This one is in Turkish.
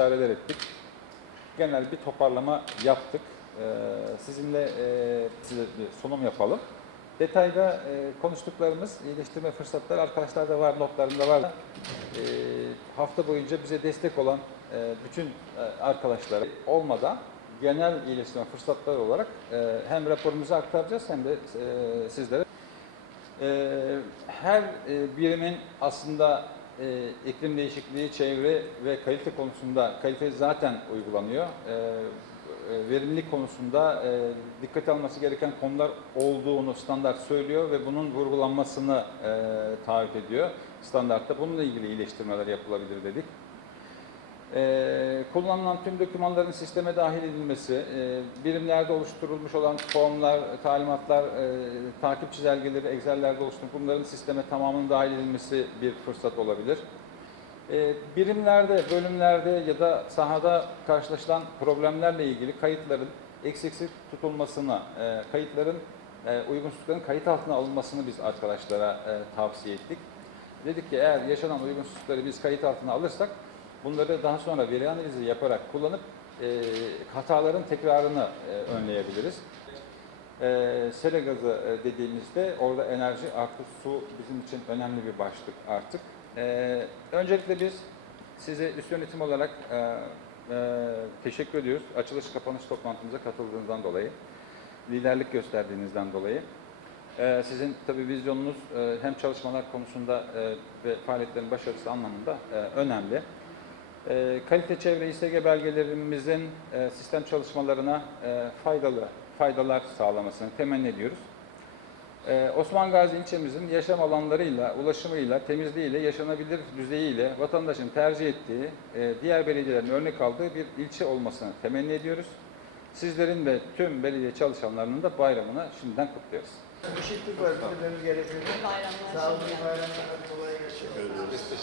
istişareler ettik. Genel bir toparlama yaptık. Ee, sizinle e, size bir sunum yapalım. Detayda e, konuştuklarımız, iyileştirme fırsatları arkadaşlarda var, notlarında var. E, hafta boyunca bize destek olan e, bütün e, olmadan genel iyileştirme fırsatları olarak e, hem raporumuzu aktaracağız hem de sizlere ee, her birimin aslında e, iklim değişikliği, çevre ve kalite konusunda kalite zaten uygulanıyor. Ee, e, verimlilik konusunda e, dikkate alması gereken konular olduğunu standart söylüyor ve bunun vurgulanmasını e, taahhüt ediyor standartta. Bununla ilgili iyileştirmeler yapılabilir dedik. Ee, kullanılan tüm dokümanların sisteme dahil edilmesi, e, birimlerde oluşturulmuş olan formlar, talimatlar, e, takip çizelgeleri, Excel'lerde oluşturulmuş bunların sisteme tamamının dahil edilmesi bir fırsat olabilir. E, birimlerde, bölümlerde ya da sahada karşılaşılan problemlerle ilgili kayıtların eksiksiz tutulmasını, e, kayıtların e, uygunsuzlukların kayıt altına alınmasını biz arkadaşlara e, tavsiye ettik. Dedik ki eğer yaşanan uygunsuzlukları biz kayıt altına alırsak bunları daha sonra veri analizi yaparak kullanıp e, hataların tekrarını e, önleyebiliriz. E, sera gazı e, dediğimizde orada enerji artı su bizim için önemli bir başlık artık. E, öncelikle biz size üst yönetim olarak e, e, teşekkür ediyoruz. Açılış kapanış toplantımıza katıldığınızdan dolayı, liderlik gösterdiğinizden dolayı. Ee, Sizin tabii vizyonunuz e, hem çalışmalar konusunda e, ve faaliyetlerin başarısı anlamında e, önemli. E, Kalite çevre İSG belgelerimizin e, sistem çalışmalarına e, faydalı faydalar sağlamasını temenni ediyoruz. E, Osman Gazi ilçemizin yaşam alanlarıyla, ulaşımıyla, temizliğiyle, yaşanabilir düzeyiyle vatandaşın tercih ettiği, e, diğer belediyelerin örnek aldığı bir ilçe olmasını temenni ediyoruz. Sizlerin ve tüm belediye çalışanlarının da bayramını şimdiden kutluyoruz. Işıklık var, bitirmemiz gerekiyor. Bayramlar Sağ olun, bayramlar kolay gelsin.